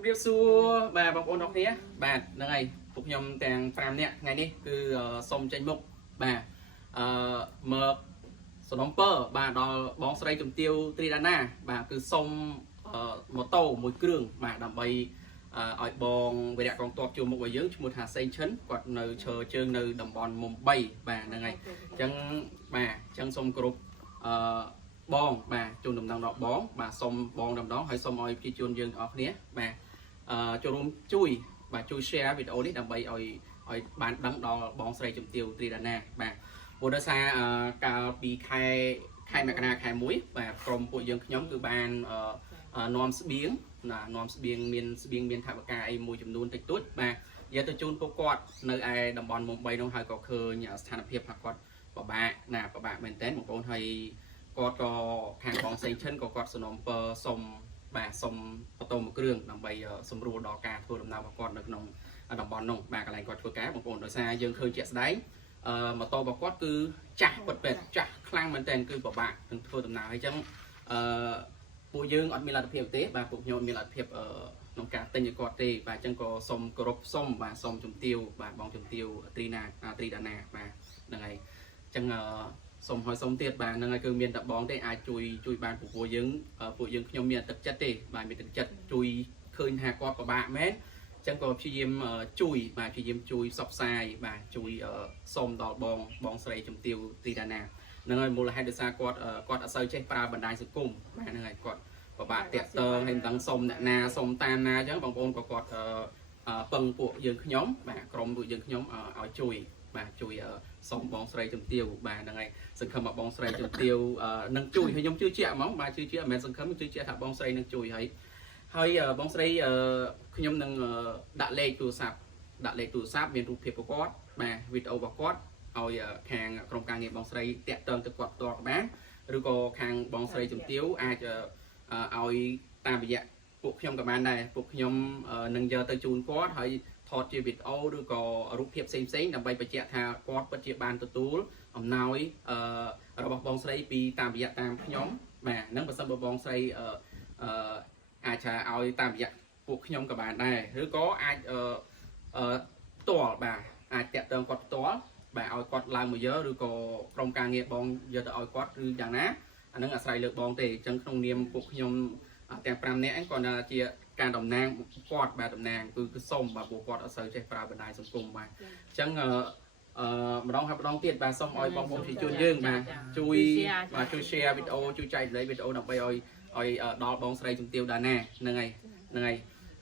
ជំរាបសួរបាទបងប្អូនអរគ្នាបាទហ្នឹងហើយពួកខ្ញុំទាំង5នាក់ថ្ងៃនេះគឺសូមចេញមុខបាទមកសំណពើបាទដល់បងស្រីជំទាវត្រីដាណាបាទគឺសុំម៉ូតូមួយគ្រឿងបាទដើម្បីឲ្យបងវីរៈកងទ័ពជួមុខឲ្យយើងឈ្មោះថាសេងឈិនគាត់នៅឈរជើងនៅតំបន់មុំ3បាទហ្នឹងហើយអញ្ចឹងបាទអញ្ចឹងសូមគោរពបងបាទជូនដំណឹងដល់បងបាទសូមបងដំណងហើយសូមឲ្យប្រជាជនយើងអរគ្នាបាទចូលរួមជួយបាទជួយ share វីដេអូនេះដើម្បីឲ្យបានដឹងដល់បងស្រីជំទាវត្រីដាណាបាទព្រោះដោយសារកាលពីខែមករាខែ1បាទក្រុមពួកយើងខ្ញុំគឺបាននាំស្បៀងនាំស្បៀងមានថាវិការអីមួយចំនួនតិចតួចបាទយកទៅជូនពួកគាត់នៅឯតំបន់មុំ3នោះហើយក៏ឃើញស្ថានភាពថាគាត់ពិបាកមែនតើបងប្អូនហើយគាត់ក៏ខាងបងសេងឈិនក៏គាត់សំណពើសុំម៉ូតូមួយគ្រឿងដើម្បីសម្រួលដល់ការធ្វើដំណើររបស់គាត់នៅក្នុងតំបន់នោះបាទកន្លែងគាត់ធ្វើការបងប្អូនដោយសារយើងឃើញជាក់ស្ដែងម៉ូតូរបស់គាត់គឺចាស់ពិតចាស់ខ្លាំងមែនតើគឺពិបាកនឹងធ្វើដំណើរហើយអញ្ចឹងពួកយើងអត់មានលទ្ធភាពទេបាទពួកខ្ញុំអត់មានលទ្ធភាពក្នុងការទិញឲ្យគាត់ទេបាទអញ្ចឹងក៏សូមគោរពសូមបាទសូមជំទាវបាទបងជំទាវត្រីដាណាបាទហ្នឹងហើយអញ្ចឹងសូមទៀតបាទហ្នឹងហើយគឺមានតែបងទេអាចជួយបានពួកយើងខ្ញុំមានទឹកចិត្តទេបាទមានទឹកចិត្តជួយឃើញថាគាត់ពិបាកមែនអញ្ចឹងក៏ព្យាយាមជួយផ្សព្វផ្សាយបាទជួយសូមដល់បងស្រីជំទាវត្រីដាណាហ្នឹងហើយមូលហេតុដោយសារគាត់អត់សូវចេះប្រើបណ្ដាញសង្គមបាទហ្នឹងហើយគាត់ពិបាកតាក់ទងហើយមិនដឹងសុំអ្នកណាសុំតាមណាអញ្ចឹងបងប្អូនក៏គាត់ពឹងពួកយើងខ្ញុំបាទក្រុមពួកយើងខ្ញុំឲ្យជួយបាទជួយសុំបងស្រីជំទាវបាទហ្នឹងហើយសង្ឃឹមថាបងស្រីជំទាវនឹងជួយហើយខ្ញុំជឿជាក់ហ្មងបាទជឿជាក់មិនមែនសង្ឃឹមជឿជាក់ថាបងស្រីនឹងជួយហើយបងស្រីខ្ញុំនឹងដាក់លេខទូរស័ព្ទមានរូបភាពរបស់គាត់បាទវីដេអូរបស់គាត់ឲ្យខាងក្រុមការងារបងស្រីតាក់ទងទៅគាត់ផ្ទាល់ក៏បានឬក៏ខាងបងស្រីជំទាវអាចឲ្យតាមរយៈពួកខ្ញុំក៏បានដែរពួកខ្ញុំនឹងយកទៅជូនគាត់ហើយថតជាវីដេអូឬក៏រូបភាពផ្សេងដើម្បីបញ្ជាក់ថាគាត់ពិតជាបានទទួលអំណោយរបស់បងស្រីពីតាមរយៈតាមខ្ញុំបាទហ្នឹងបើសិនបើបងស្រីអាចថាឲ្យតាមរយៈពួកខ្ញុំក៏បានដែរឬក៏អាចផ្ទាល់បាទអាចតាក់ទងគាត់ផ្ទាល់បាទឲ្យគាត់ឡើងមកយកឬក៏ក្រុមការងារបងយកទៅឲ្យគាត់ឬយ៉ាងណាអានឹងអាស្រ័យលើបងទេអញ្ចឹងក្នុងនាមពួកខ្ញុំទាំង5នាក់គាត់ថាជាការតំណាងគាត់បាទតំណាងគឺសុំបាទពួកគាត់អត់សូវចេះប្រើបណ្ដាញសង្គមបាទអញ្ចឹងម្ដងទៀតបាទសូមឲ្យបងប្អូនប្រជាជនយើងបាទជួយ share វីដេអូជួយចែករំលែកវីដេអូដើម្បីឲ្យដល់បងស្រីជំទាវដាណាហ្នឹងហើយ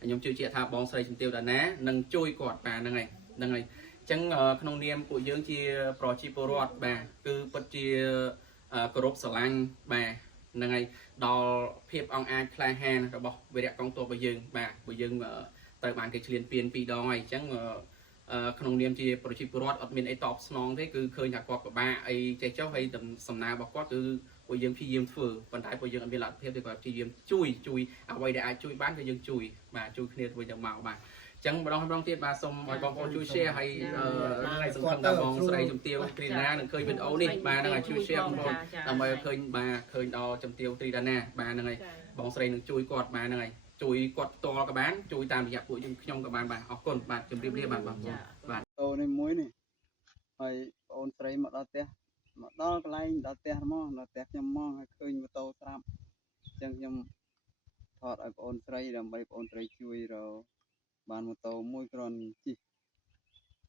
ខ្ញុំជឿជាក់ថាបងស្រីជំទាវដាណានឹងជួយគាត់បាទហ្នឹងហើយអញ្ចឹងក្នុងនាមពួកយើងជាប្រជាពលរដ្ឋបាទគឺពិតជាគោរពស្រឡាញ់បាទហ្នឹងហើយដល់ភាពអង្អាចក្លាហានរបស់វីរៈកងទ័ពរបស់យើងបាទពួកយើងត្រូវបានគេឈ្លានពាន2ដងហើយអញ្ចឹងក្នុងនាមជាប្រជាពលរដ្ឋអត់មានអីតបស្នងទេគឺឃើញថាគាត់ពិបាកអីចេះចុះហើយសំណើរបស់គាត់គឺពួកយើងព្យាយាមធ្វើប៉ុន្តែពួកយើងអត់មានលទ្ធភាពទេគាត់ព្យាយាមជួយអ្វីដែលអាចជួយបានគឺយើងជួយបាទជួយគ្នាធ្វើទៅមកបាទអញ្ចឹងម្ដងទៀតបាទសូមឲ្យបងប្អូនជួយ share ហើយសង្ឃឹមថាបងស្រីជំទាវត្រីដាណានឹងឃើញវីដេអូនេះបាទហ្នឹងហើយជួយ share បងប្អូនដើម្បីឲ្យឃើញដល់ជំទាវត្រីដាណាបាទហ្នឹងហើយបងស្រីនឹងជួយគាត់បាទហ្នឹងហើយជួយគាត់ផ្ទាល់ក៏បានជួយតាមរយៈពួកយើងខ្ញុំក៏បានបាទអរគុណបាទជម្រាបលាបាទបងប្អូនបាទអូនេះមួយនេះហើយបងអូនស្រីមកដល់ផ្ទះមកដល់កន្លែងដល់ផ្ទះហ្មងដល់ផ្ទះខ្ញុំហ្មងហើយឃើញម៉ូតូស្រាប់អញ្ចឹងខ្ញុំថតឲ្យបងអូនស្រីដើម្បីបងអូនស្រីជួយរកបានម៉ូតូមួយគ្រាន់ជិះ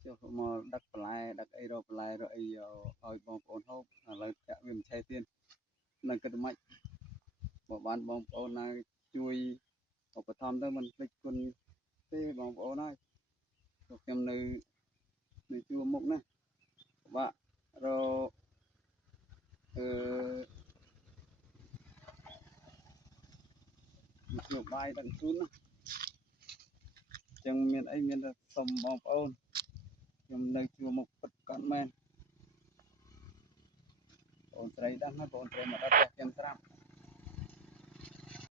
ចុះមកដឹកបន្លែដឹកអីរកបន្លែរកអីឲ្យបងប្អូនហូបឥឡូវចាក់វាមិនឆេះទៀតនឹងគិតមិនបើបានបងប្អូនណាជួយឧបត្ថម្ភទៅមិនភ្លេចគុណទេបងប្អូនហើយខ្ញុំនៅជួរមុខណាបាក់រជួបបាយដល់ជូនណាអញ្ចឹងមានអីមានតែសុំបងប្អូនខ្ញុំនៅជួរមុខពិតគាត់មែនបងស្រីដឹងហើយបងស្រីមកដល់ផ្ទះខ្ញុំស្រាប់